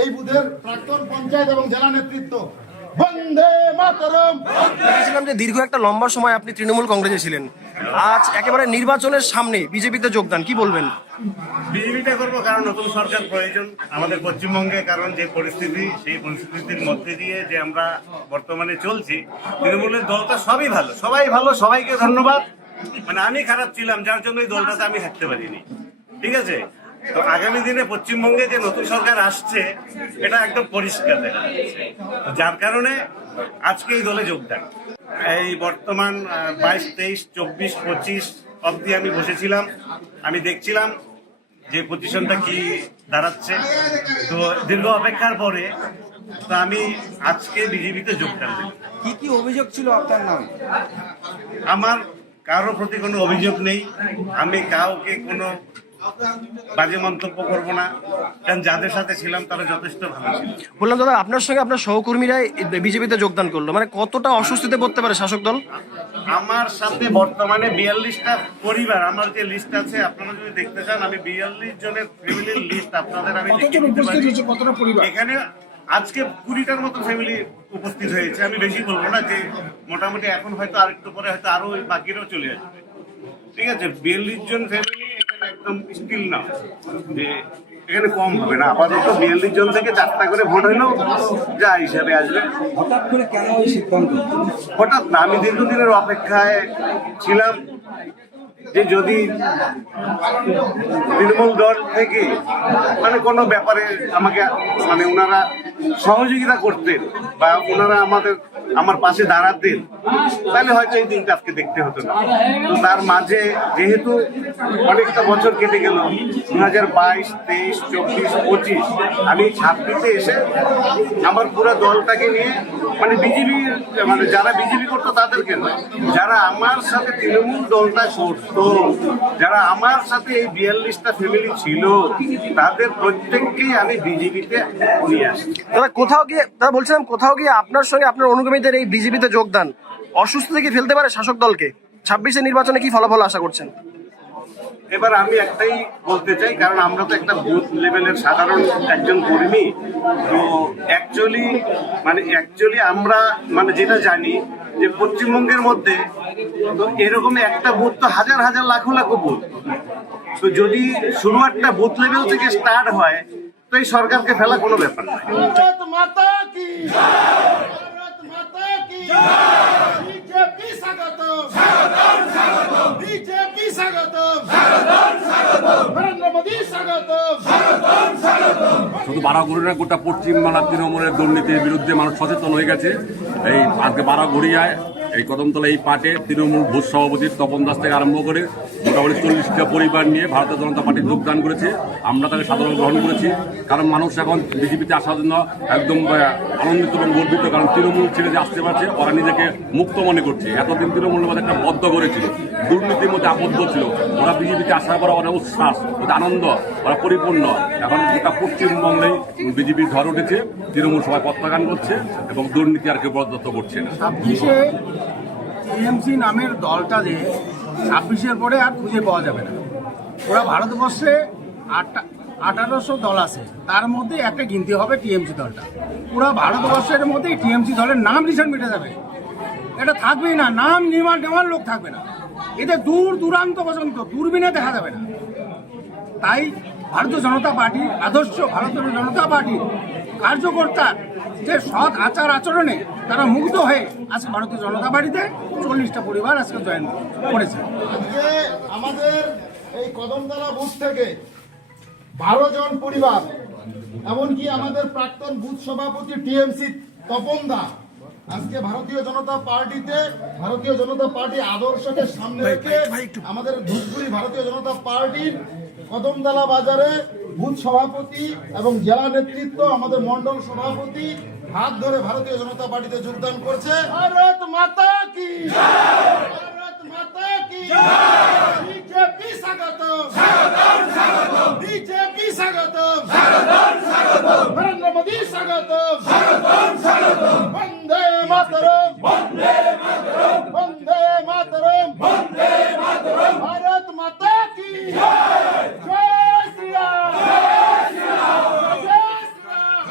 এই বুথের প্রাক্তন পঞ্চায়েত এবং জেলা নেতৃত্ব বন্দে মাতরম। দেখেছিলাম যে দীর্ঘ একটা লম্বা সময় আপনি তৃণমূল কংগ্রেসে ছিলেন, আজ একেবারে নির্বাচনের সামনে বিজেপিতে যোগদান, কি বলবেন? বিজেপিটা করবো কারণ নতুন সরকার প্রয়োজন আমাদের পশ্চিমবঙ্গে, কারণ যে পরিস্থিতি সেই পরিস্থিতির মধ্যে দিয়ে যে আমরা বর্তমানে চলছি, তৃণমূলের দলটা সবই ভালো, সবাই ভালো, সবাইকে ধন্যবাদ। মানে আমি খারাপ ছিলাম যার জন্য এই দলটাতে আমি থাকতে পারিনি, ঠিক আছে? তো আগামী দিনে পশ্চিমবঙ্গে যে নতুন সরকার আসছে এটা একদম পরিষ্কার দেখা যাচ্ছে, যার কারণে আজকে এই দলে যোগদান। এই বর্তমান 22, 23, 24, 25 অবধি আমি বসেছিলাম, আমি দেখছিলাম যে পজিশনটা কি দাঁড়াচ্ছে। তো দীর্ঘ অপেক্ষার পরে তো আমি আজকে বিজেপিতে যোগদান দিই। কি কি অভিযোগ ছিল আপনার নামে? আমার কারোর প্রতি কোনো অভিযোগ নেই, আমি কাউকে কোনো বাজে মন্তব্য করবো না, কারণ যাদের সাথে ছিলাম তারা যথেষ্ট ভালো ছিল। বললাম দাদা, আপনার সঙ্গে আপনার সহকর্মীরাই বিজেপিতে যোগদান করলো, মানে কতটা অস্বস্তিতে পড়তে পারে শাসক দল? আমার সাথে বর্তমানে 42টা পরিবার, আমার যে লিস্ট আছে আপনারা যদি দেখতে চান, আমি 42 জনের ফ্যামিলির লিস্ট আপনাদের আমি এখানে আজকে 20টার মতো ফ্যামিলি উপস্থিত হয়েছে। আমি বেশি বলবো না, যে মোটামুটি এখন হয়তো আরেকটু পরে হয়তো আরো বাকিরাও চলে আসবে, ঠিক আছে? 42 জন ফ্যামিলি এখানে একদম স্টিল না যে এখানে কম হবে না, আপাতত 42 জন থেকে 4টা করে ভোট হইলেও যা হিসাবে আসবে। হঠাৎ করে কেন এই সিদ্ধান্ত? হঠাৎ না, আমি দীর্ঘদিনের অপেক্ষায় ছিলাম যে যদি তৃণমূল দল থেকে মানে কোনো ব্যাপারে আমাকে মানে ওনারা সহযোগিতা করতেন বা ওনারা আমার পাশে দাঁড়াতেন, তাহলে হয়তো এই দিনটা আজকে দেখতে হতো না। তো তার মাঝে যেহেতু অনেকটা বছর কেটে গেল, 2022, 23, 24, 25 আমি ছাত্রীতে এসে আমার পুরো দলটাকে নিয়ে মানে বিজেপি মানে যারা বিজেপি করতো তাদেরকে নয়, যারা আমার সাথে তৃণমূল দলটা করতো, যারা আমার সাথে এই 42টা ফ্যামিলি ছিল, তাদের প্রত্যেককেই আমি বিজেপিতে নিয়ে আসছি। দাদা বলছিলাম কোথাও গিয়ে আপনার সঙ্গে আপনার অনুগামীদের এই বিজেপিতে যোগদান অসুস্থ থেকে ফেলতে পারে শাসক দলকে? 26 নির্বাচনে কি ফলাফল আশা করছেন? এবার আমি একটাই বলতে চাই, কারণ আমরা তো একটা বুথ লেভেলের সাধারণ একজন কর্মী, তো অ্যাকচুয়ালি আমরা মানে যেটা জানি যে পশ্চিমবঙ্গের মধ্যে তো এরকম একটা বুথ তো হাজার হাজার লাখো লাখো বুথ, তো যদি শুরুয়াতটা বুথ লেভেল থেকে স্টার্ট হয় তো এই সরকারকে ফেলা কোনো ব্যাপার নয়। ভারত মাতা কি ভারত মাতা কি বিজেপি স্বাগতম স্বাগতম স্বাগতম বিজেপি স্বাগতম স্বাগতম স্বাগতম নরেন্দ্র মোদী স্বাগতম স্বাগতম স্বাগতম। শুধু বারাগুড়িয়া গোটা পশ্চিমবাংলার তৃণমূলের দুর্নীতির বিরুদ্ধে মানুষ সচেতন হয়ে গেছে। এই আজকে বারাগুড়িয়ায় এই কদমতলা এই পার্টে তৃণমূল বুথ সভাপতি তপন দাস থেকে আরম্ভ করে মোটামুটি 40টা পরিবার নিয়ে ভারতীয় জনতা পার্টি যোগদান করেছে। আমরা তাকে সাধারণ গ্রহণ করেছি, কারণ মানুষ এখন বিজেপিতে আসার জন্য একদম আনন্দিত এবং গর্বিত, কারণ তৃণমূল ছেড়ে যে আসতে পারছে, ওরা নিজেকে মুক্ত মনে করছে। এতদিন তৃণমূলের মধ্যে একটা বদ্ধ করেছিল, দুর্নীতির মধ্যে আবদ্ধ ছিল, ওরা বিজেপিতে আসার পর ওরা উচ্ছ্বাস, ওদের আনন্দ, ওরা পরিপূর্ণ। এখন গোটা পশ্চিমবঙ্গে বিজেপির ঝড় উঠেছে, তৃণমূল সবাই প্রত্যাখ্যান করছে এবং দুর্নীতি আর কেউ বরদাস্ত করছে না। 26-এ টিএমসি নামের দলটা যে 26-এর পরে আর খুঁজে পাওয়া যাবে না। ওরা ভারতবর্ষে 1800 দল আছে, তার মধ্যে একটা গিনতি হবে টিএমসি দলটা। পুরো ভারতবর্ষের মধ্যে টিএমসি দলের নাম নিশান মিটে যাবে, এটা থাকবেই না, নাম নির্মাণ নেওয়ার লোক থাকবে না, এদের দূর দূরান্ত পর্যন্ত দূরবীনে দেখা যাবে না। তাই ভারতীয় জনতা পার্টি আদর্শ, ভারতীয় জনতা পার্টির কার্যকর্তার যে সৎ আচার আচরণে তারা মুগ্ধ হয়ে আজকে ভারতীয় জনতা পার্টিতে 40টা পরিবার আজকে জয়েন করেছে। আজকে আমাদের এই কদমতলা বুথ থেকে 12 জন পরিবার, এমনকি আমাদের প্রাক্তন বুথ সভাপতি টিএমসি তপন দা আজকে ভারতীয় জনতা পার্টি আদর্শকে সামনে রেখে আমাদের ধূপগুড়ি ভারতীয় জনতা পার্টির কদমতলা বাজারে বুথ সভাপতি এবং জেলা নেতৃত্ব, আমাদের মন্ডল সভাপতি হাত ধরে ভারতীয় জনতা পার্টিতে যোগদান করছে। ভারত মাতা কি ভারত মাতা কি বিজেপি স্বাগতম স্বাগতম স্বাগতম বিজেপি স্বাগতম স্বাগতম স্বাগতম।